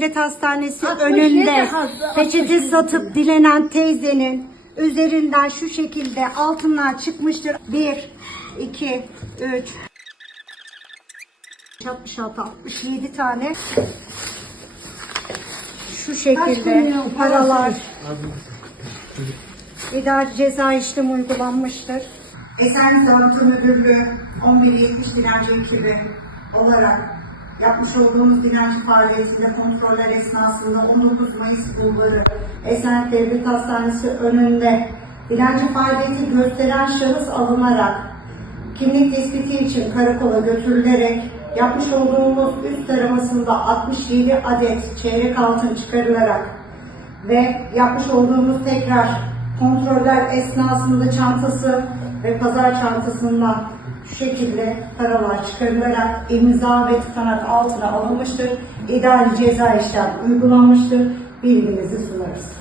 Devlet Hastanesi 67 önünde hasta, peçete 67. satıp dilenen teyzenin üzerinden şu şekilde altınlar çıkmıştır. 1, 2, 3, 66, 67 tane şu şekilde paralar, idari ceza işlemi uygulanmıştır. Esenyurt Dağıtım Müdürlüğü 1170 dilenci ekibi olarak yapmış olduğumuz dilenci faaliyetinde kontroller esnasında 19 Mayıs Bulvarı Esenyurt Devlet Hastanesi önünde dilenci faaliyeti gösteren şahıs alınarak kimlik tespiti için karakola götürülerek yapmış olduğumuz üst taramasında 67 adet çeyrek altın çıkarılarak ve yapmış olduğumuz tekrar kontroller esnasında çantası ve pazar çantasından şu şekilde paralar çıkarılarak imza ve tutanak altına alınmıştır. İdari ceza işlem uygulanmıştır. Bilginizi sunarız.